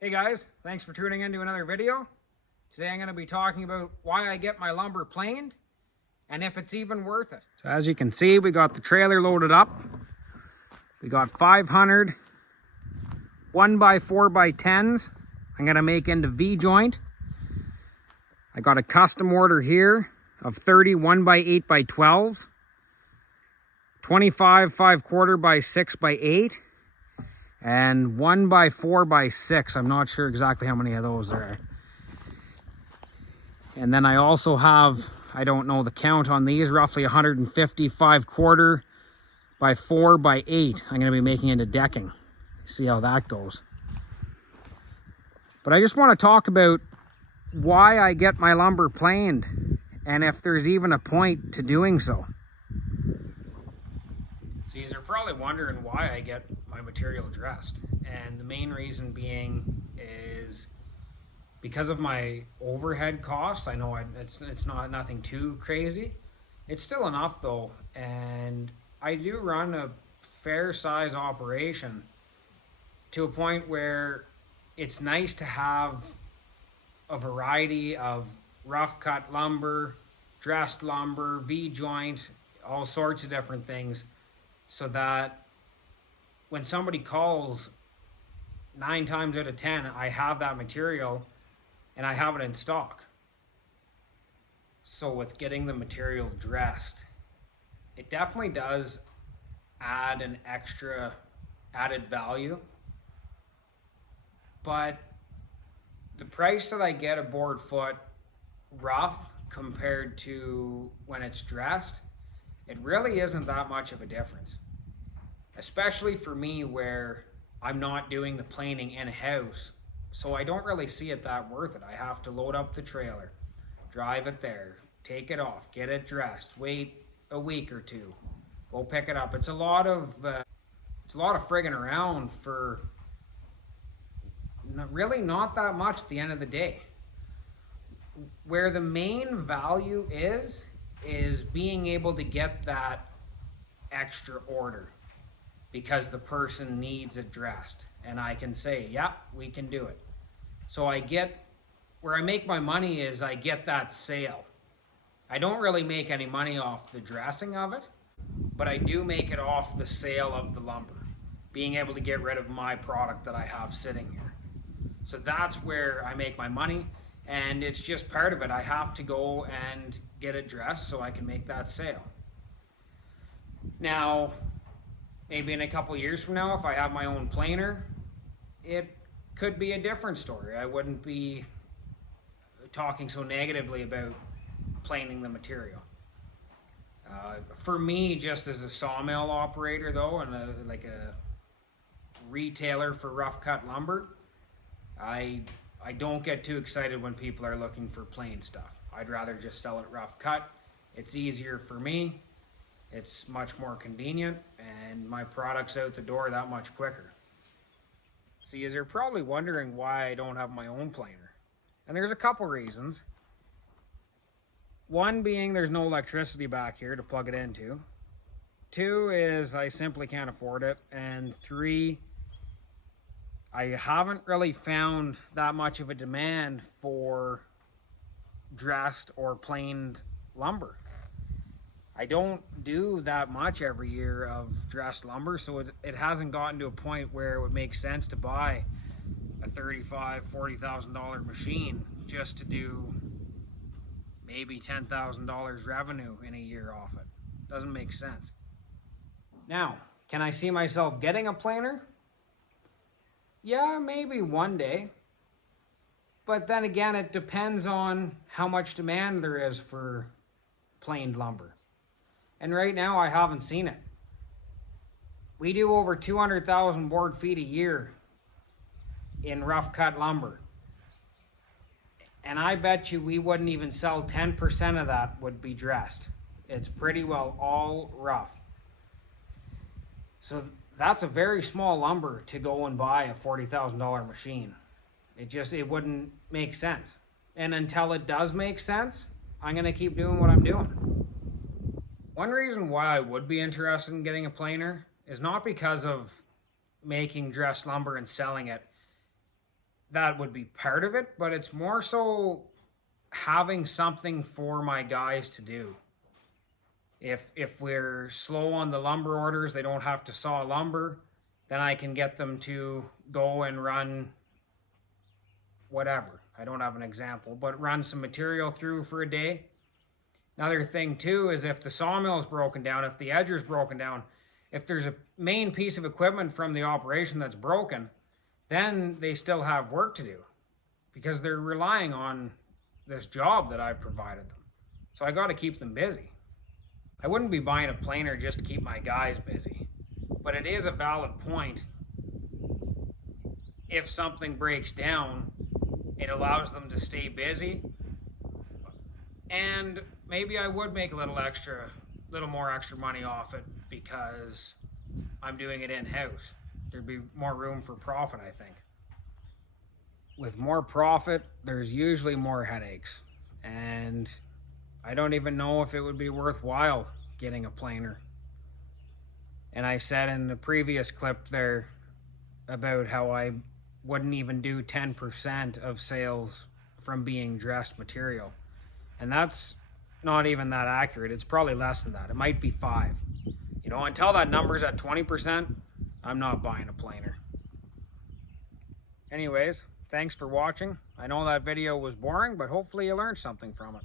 Hey guys, thanks for tuning in to another video. Today I'm going to be talking about why I get my lumber planed and if it's even worth it. So as you can see, we got the trailer loaded up. We got 500 1x4x10s. I'm going to make into V-joint. I got a custom order here of 30 1x8x12s, 25 5/4 x 6x8, and 1x4x6. I'm not sure exactly how many of those there are. And then I also have, I don't know the count on these, roughly 150 5/4 by 4x8. I'm going to be making into decking. See how that goes. But I just want to talk about why I get my lumber planed and if there's even a point to doing so. So you're probably wondering why I get my material dressed, and the main reason being is because of my overhead costs. I know it's not nothing too crazy. It's still enough though, and I do run a fair size operation to a point where it's nice to have a variety of rough cut lumber, dressed lumber, V-joint, all sorts of different things, so that when somebody calls, 9 times out of 10, I have that material and I have it in stock. So with getting the material dressed, it definitely does add an extra added value. But the price that I get a board foot rough compared to when it's dressed, it really isn't that much of a difference. Especially for me, where I'm not doing the planing in-house, so I don't really see it that worth it. I have to load up the trailer, drive it there, take it off, get it dressed, wait a week or two, go pick it up. It's a lot of frigging around for really not that much at the end of the day. Where the main value is being able to get that extra order because the person needs it dressed, and I can say, yeah, we can do it. So I get, where I make my money is I get that sale. I don't really make any money off the dressing of it, but I do make it off the sale of the lumber, being able to get rid of my product that I have sitting here. So that's where I make my money, and it's just part of it. I have to go and get it dressed so I can make that sale. Now, maybe in a couple years from now, if I have my own planer, it could be a different story. I wouldn't be talking so negatively about planing the material. For me, just as a sawmill operator though, and like a retailer for rough cut lumber, I don't get too excited when people are looking for plain stuff. I'd rather just sell it rough cut. It's easier for me, it's much more convenient, and my product's out the door that much quicker. See, you're probably wondering why I don't have my own planer. And there's a couple reasons. One being there's no electricity back here to plug it into. 2 is I simply can't afford it. And 3, I haven't really found that much of a demand for dressed or planed lumber. I don't do that much every year of dressed lumber, so it hasn't gotten to a point where it would make sense to buy a $35,000–$40,000 machine just to do maybe $10,000 revenue in a year off it. Doesn't make sense. Now, can I see myself getting a planer? Yeah, maybe one day. But then again, it depends on how much demand there is for planed lumber. And right now, I haven't seen it. We do over 200,000 board feet a year in rough cut lumber. And I bet you we wouldn't even sell 10% of that would be dressed. It's pretty well all rough. So that's a very small lumber to go and buy a $40,000 machine. It wouldn't make sense. And until it does make sense, I'm gonna keep doing what I'm doing. One reason why I would be interested in getting a planer is not because of making dressed lumber and selling it. that would be part of it, but it's more so having something for my guys to do. If we're slow on the lumber orders, they don't have to saw lumber, then I can get them to go and run whatever. I don't have an example, but run some material through for a day. Another thing too is if the sawmill is broken down, if the edger's broken down, if there's a main piece of equipment from the operation that's broken, then they still have work to do because they're relying on this job that I've provided them. So I got to keep them busy. I wouldn't be buying a planer just to keep my guys busy, but it is a valid point. If something breaks down, it allows them to stay busy, and maybe I would make a little more extra money off it because I'm doing it in-house. There'd be more room for profit, I think. With more profit, there's usually more headaches, and I don't even know if it would be worthwhile getting a planer. And I said in the previous clip there about how I wouldn't even do 10% of sales from being dressed material. And that's not even that accurate. It's probably less than that. It might be 5. You know, until that number's at 20%, I'm not buying a planer. Anyways, thanks for watching. I know that video was boring, but hopefully you learned something from it.